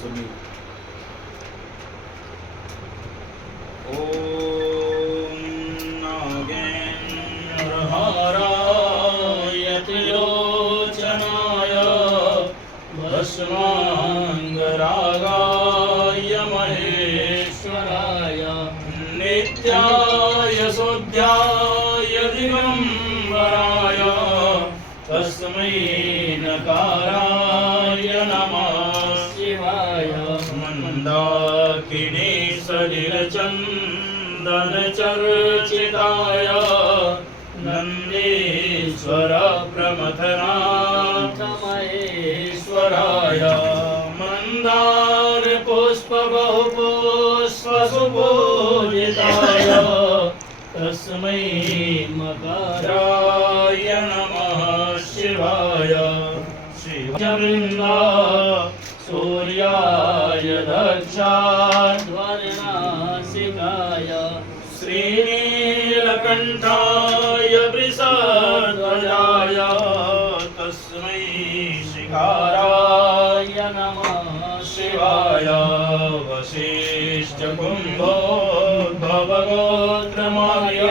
समीप ॐ नागेन्द्रहाराय त्रिलोचनाय भस्माङ्गरागाय महेश्वराय नित्याय शोध्याय दिगम्बराय तस्मै नकाराय नमः शिवाय मन्दाकिनी सलिलचन्दनचर्चिताय नन्दीश्वर प्रमथनाथ महेश्वराय मन्दार पुष्प बहुपुष्पसुपूजिताय तस्मै मकराय नमः शिवाय शिववृन्दा सूर्याय दक्षाध्वर्णासिकाय श्रीनीलकण्ठाय वृषध्वजाय तस्मै शिखाराय नमः शिवाय वसिष्ठकुम्भोद्भवगोत्रमार्य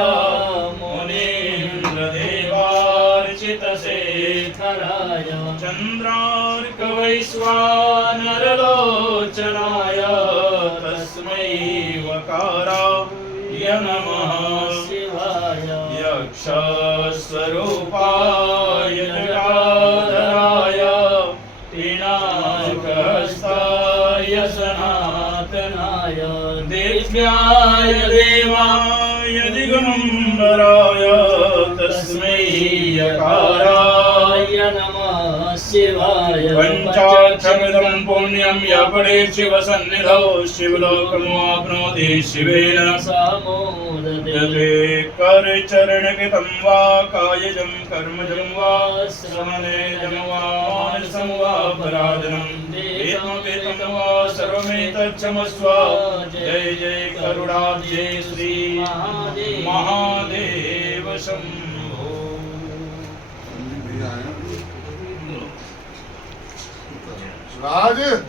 मुनीन्द्रदेवार्चितशेखराय चन्द्रार्कवैश्वानरलोचनाय तस्मै वकाराय नमः शिवाय यक्षस्वरूपाय जटाधराय पिनाकहस्ताय सनातनाय दिव्याय देवाय दिगम्बराय तस्मै यकाराय नमः शिवाय पञ्चाक्षरमिदं पुण्यं यः पठेत् शिवसन्निधौ शिवलोकमाप्नोति शिवेन समोदते करचरणकृतं वा कायजं कर्मजं वा श्रवणेजं वा मानसं वा पराधनं वेदं वा सर्वमेतच्छमस्व जय जय करुणाब्जे श्री महादेव शम्भो। राज